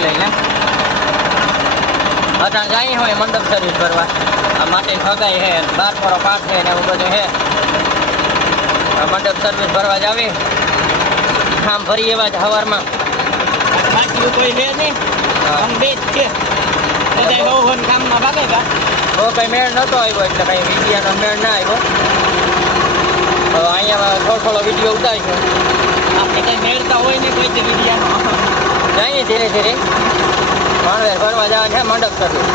લઈને અટાણ જાય હોય મંડપ સર્વિસ કરવા આ માટે ફગાઈ છે 12 પોરો પાઠ છે ને એવું બધું છે મંડપ સર્વિસ ભરવા જ આવી આમ ફરી એવા જ હવારમાં બાકી કોઈ છે નહીં આમ બે જ છે બધા બહુ કામમાં ભાગે કા બહુ કઈ મેળ નતો આવ્યો એટલે કઈ વિડીયાનો મેળ ના આવ્યો હવે અહીંયા થોડો વિડીયો ઉતારીશું આપણે કઈ મેળતા હોય ને કોઈ જ વિડીયાનો જઈએ ધીરે ધીરે માણવેર ફરવા જવા છે મંડપ સર્વિસ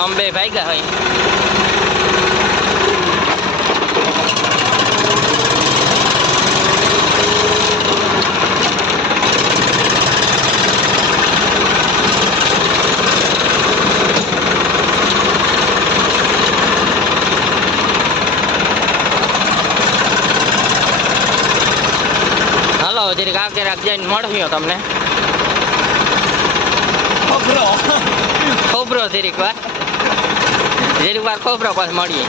અંબે ભાગ્યા હોય જરીક આગે રાખ જઈને મળ્યો તમને ખોબરો જરીક વાર ખોબરો પાસ મળીએ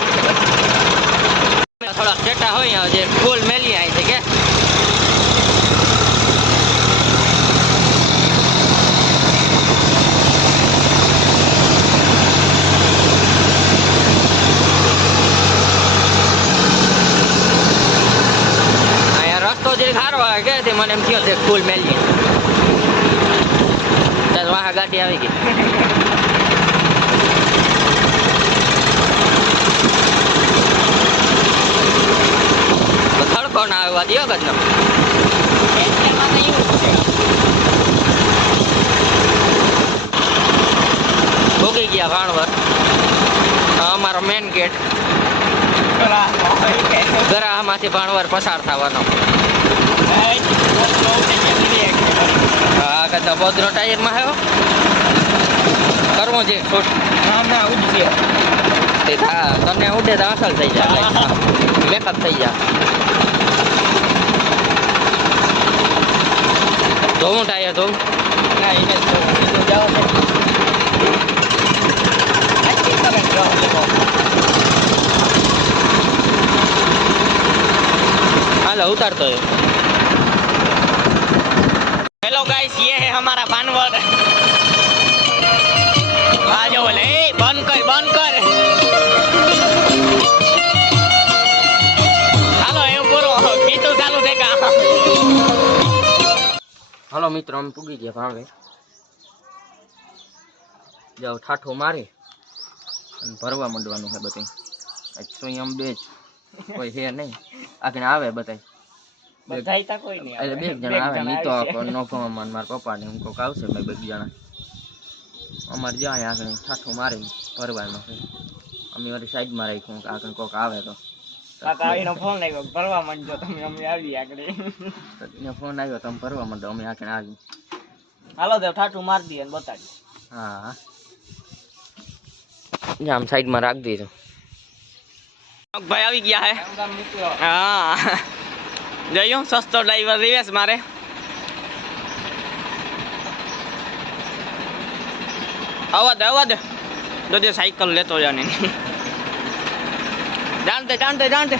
થોડા સેટા હોય જે ગોલ મેલી આવી છે કે મને એમ થયો ફૂલ મેલી વાહ ગાડી આવી ગઈ તડકો ના આવવા દો કદનો ભોગી ગયા ભાણવર અમારો મેન ગેટ ગરામાંથી ભાણવર પસાર થવાનો હા કદા બોધનો ટાયરમાં આવ્યો કરવો છે ના ઉડશે તે તને ઉડે તો અસલ થઈ જાય મેકઅપ થઈ જાય ધોવું ટાયર ધોવું ના એને જાઓ हालो उतारतो है हेलो गाइस ये है हमारा भानवर आ जाओ ले बंद कर हालो ए पूरो गीतो चालू देगा हेलो मित्रों हम पुगी गया भावे जाओ ठाठो मारे અને ભરવા માંડવાનું છે બધે સોયમ બેજ કોઈ છે નહીં આગળ આવે બધાય તા કોઈ નહીં એટલે બે જણા આવે ની તો નો ફોન માર પપ્પા ને હું કોક આવશે મે બે જણા અમાર જાય આગળ ઠાઠો મારે ભરવાનો છે અમે ઓરી સાઈડ માં રાખ્યું આગળ કોક આવે તો કાકા આવીનો ફોન આવ્યો ભરવા માંડજો તમે અમે આવી આગળ ને ફોન આવ્યો તમે ભરવા માંડો અમે આગળ આવી હાલો દે ઠાઠું માર દી અને બતાડી હા જામ साइड में रख दीजिए भाई આવી ગયા હે હા જયો સસ્તો ડ્રાઈવર રિવેસ મારે આવા દે દોજે સાયકલ લેતો જાને જાણતે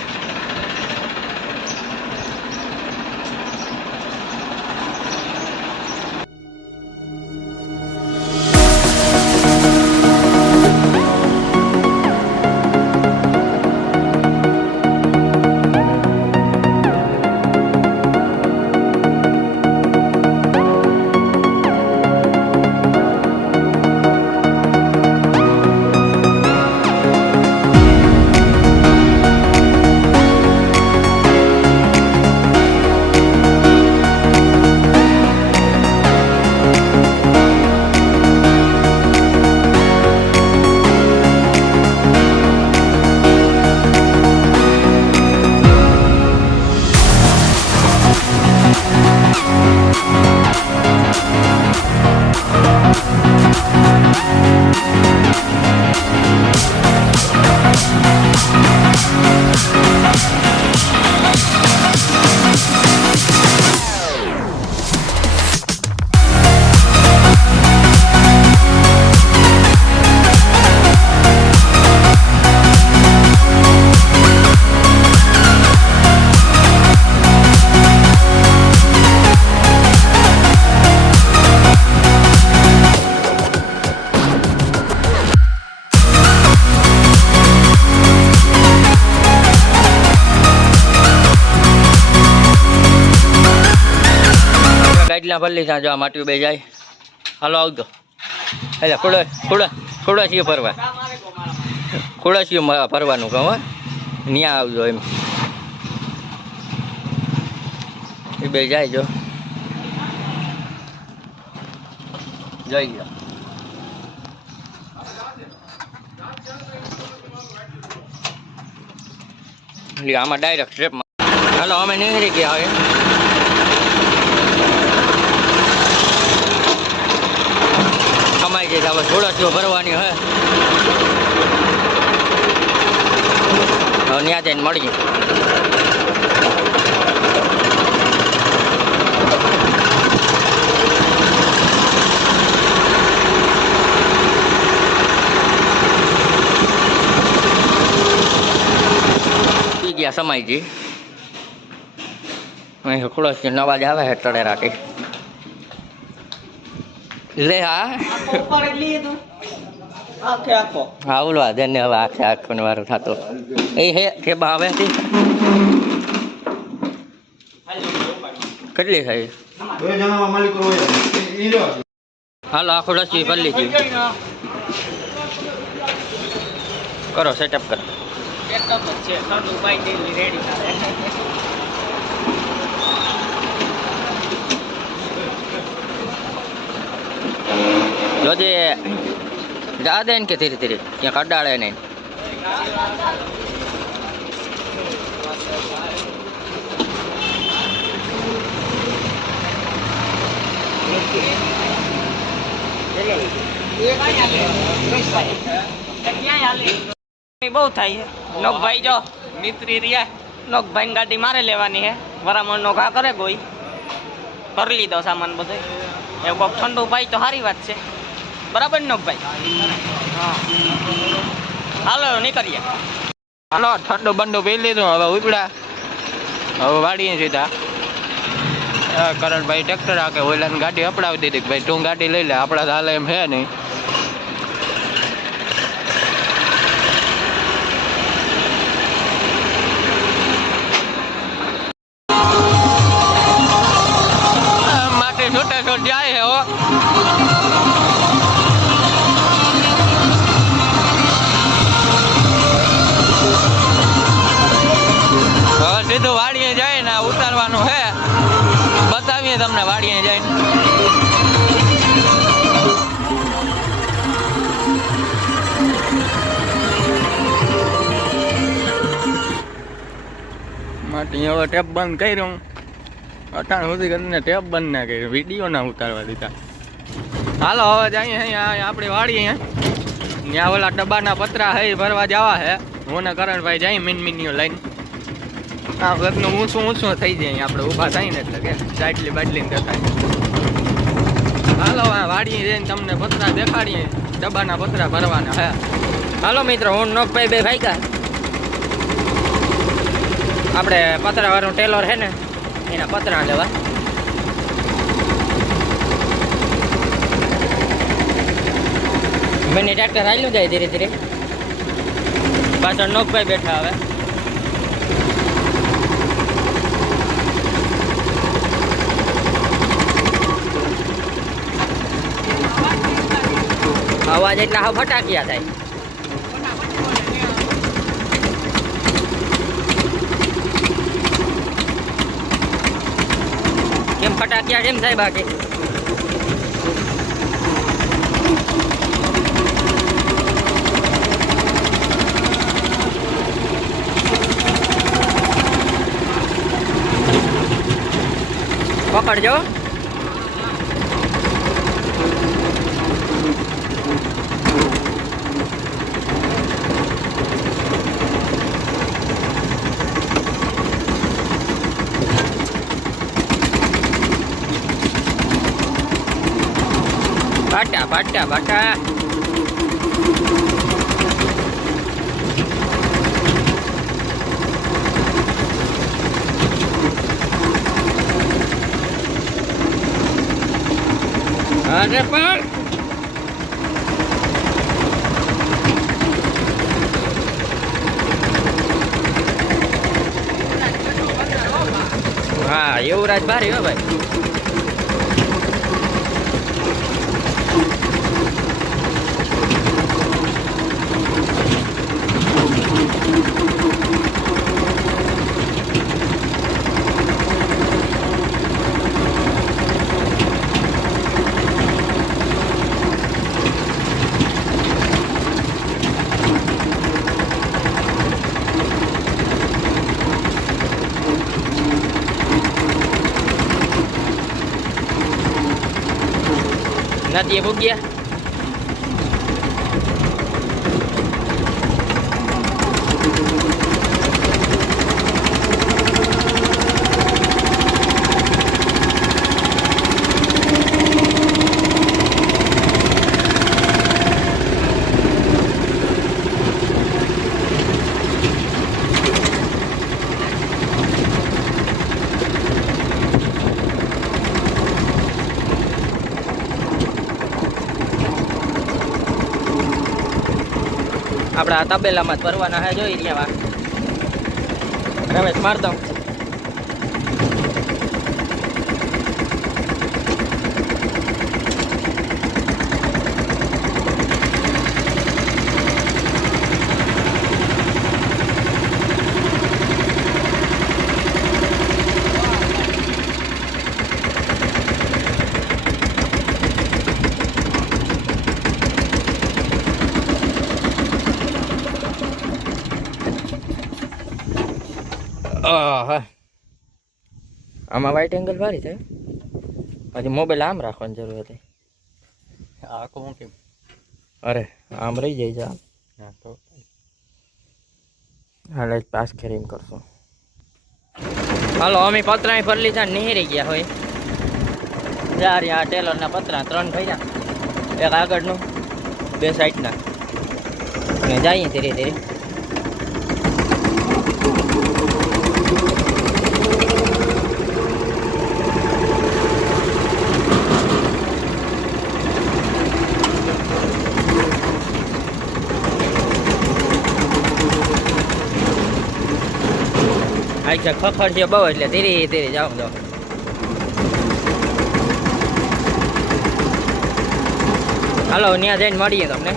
બાટલા ભરલી ત્યાં જો આ માટી બે જાય. હાલો આવજો. એટલે ખોડા છીએ ફરવા. ખોડા છીએ ફરવાનું કહું હા. ત્યાં આવજો એમ. એ બે જાય જો. જઈ ગયા. આમાં ડાયરેક્ટ સ્ટ્રેપમાં. હાલો અમે નીકળી ગયા હવે. કમાઈ ગઈ હવે થોડા થયો ભરવાની હે. હવે ત્યાં જઈને મળીએ. ગયા સમયજી ખુલસ અવાજ આવે છે ટળે રાખી લે હા આવડવા દે ને હવે આખે આખો ને વારો થતો એ હે કે આવે કેટલી થઈ હાલો આખો રસી કરી લીધી કરો સેટઅપ કરો જોજે જા દે ને કે ધીરે ધીરે ત્યાં કડાડે નહીં બહુ થાય છે લોકભાઈ જો મિત્રી રહ્યા લોકભાઈ ગાડી મારે લેવાની હે વરામણ નો ઘા કરે કોઈ કરી લીધો સામાન બધો એ કોક ઠંડુ ભાઈ તો સારી વાત છે બરાબર ને ભાઈ હા હાલો નીકળીએ હાલો ઠંડુ બંડુ પી લીધું હવે ઉપડા હવે વાડીએ સીધા કરણભાઈ ટ્રેક્ટર આકે ઓલાને ગાડી અપડાવી દીધી ભાઈ તું ગાડી લઈ લે આપણા તો હાલે એમ છે નહીં છોટા છોટ જાય હે હો સીધું વાડીએ જાય ને ઉતારવાનું હે બતાવીએ તમને વાડીએ જઈને માટી હવે ટેપ બંધ કર્યું અટાણ સુધી કરીને ટેપ બંધ ના કરી વિડીયો ના ઉતારવા દીધા હાલો હવે જઈએ અહીંયા આપણી વાડીએ ત્યાં ઓલા ડબ્બાના પતરા હે ભરવા જવા હે હું ને કરણભાઈ જાય મીનીઓ લઈને આ ઘરનું ઊંચું થઈ જાય આપણે ઊભા થાય ને એટલે કે સાઈડલી બાટલી દેખાય હાલો વાડીએ જઈને તમને પતરા દેખાડીએ ડબ્બાના પતરા ભરવાના હે હાલો મિત્રો હું નોકભાઈ બે ભાઈ આપણે પતરા વાળું ટેલર હે ને એના પતરા લેવા મને ટ્રેક્ટર હાલ્યું જાય ધીરે ધીરે પાછળ નોકભાઈ બેઠા હવે અવાજ એટલા હા ફટાકિયા થાય કેમ ફટાકિયા કેમ થાય બાકી પકડજો બાટા બાટા અરે પણ હા યુવરાજ ભારી હો ભાઈ નદીએ ભૂગ્યા. આપણા તબેલામાં જ ભરવાના હે, જોઈ રહ્યા રમેશ મારતો. આમાં વાઇટ એંગલ વારી છે. પછી મોબાઈલ આમ રાખવાની જરૂર હતી. આખો મૂકી. અરે આમ રહી જાય છે. હા તો હાલ પાસ કરીને કરશું. હાલો અમે પતરા ફરી લીધા, નીહરી ગયા હોય. ચાર આ ટેલરના પતરા 3 થયા, એક આગળનું 2 સાઈડના. અને જઈએ ધીરે ધીરે. આખા ખખડ છે બહુ, એટલે ધીરે ધીરે જાઉં તો. હાલો ત્યાં જઈને મળીએ તમને.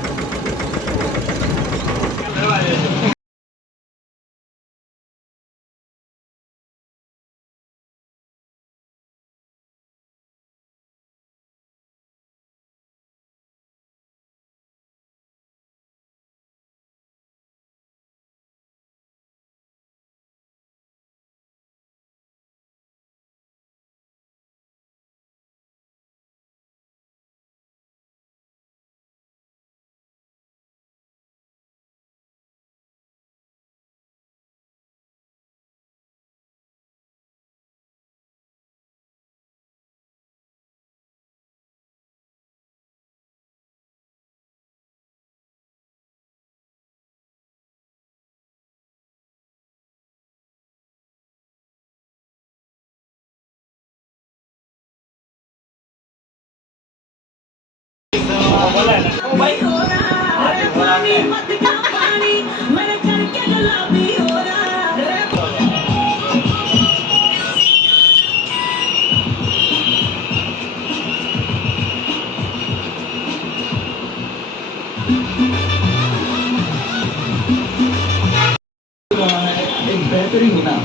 बेहतरीन इनाम,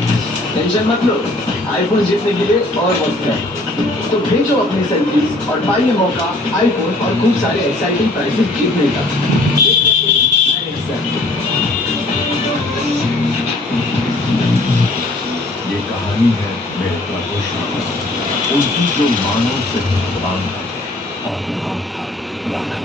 टेंशन मत लो, आईफोन जीतने के लिए और वक्त है। तो भेजो अपनी सेल्फीज और पाइए मौका आईफोन और खूब सारे एक्साइटिंग प्राइजेस जीतने का। ये कहानी है मेरे प्रभु श्याम, उनकी जो मानव से भगवान था और नाम था राघव।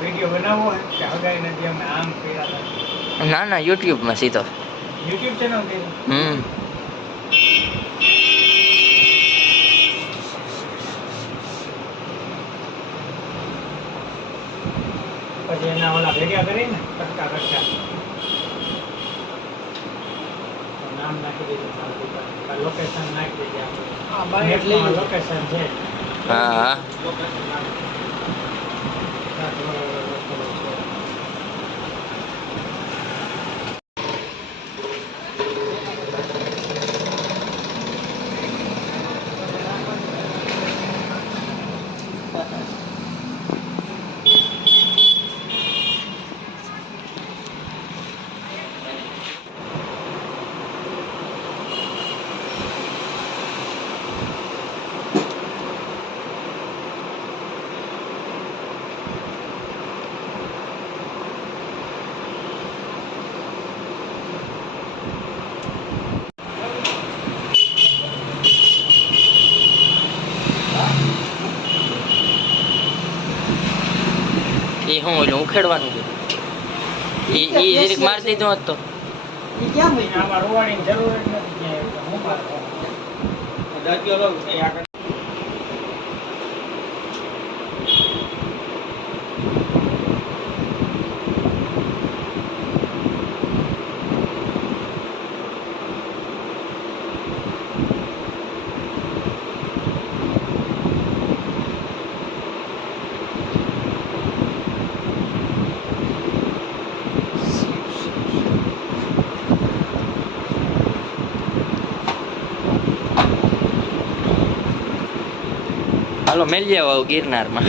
વિડીયો બનાવવો હોય કે હગાઈ નથી અમે આમ કર્યા હતા ના ના યુટ્યુબમાં સીધો. યુટ્યુબ ચેનલ કે પછી એના ઓલા ભેગા કરીને કટકા કટકા નામ નાખી દેજો, લોકેશન નાખી દેજો આપણે. એટલે લોકેશન છે. હા હા એ હું ઓલું ઉખેડવાનું છે એ જરીક મારી દીધો હોત તો આમાં રોવાણીની જરૂર જ નથી. હું મારો હાલો મેલી આવો ગિરનારમાં.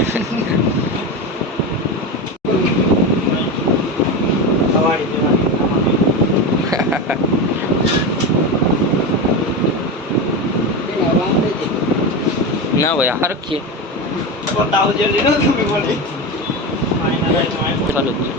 સવારી ના હોય હરખીએ ચાલુ જ છે.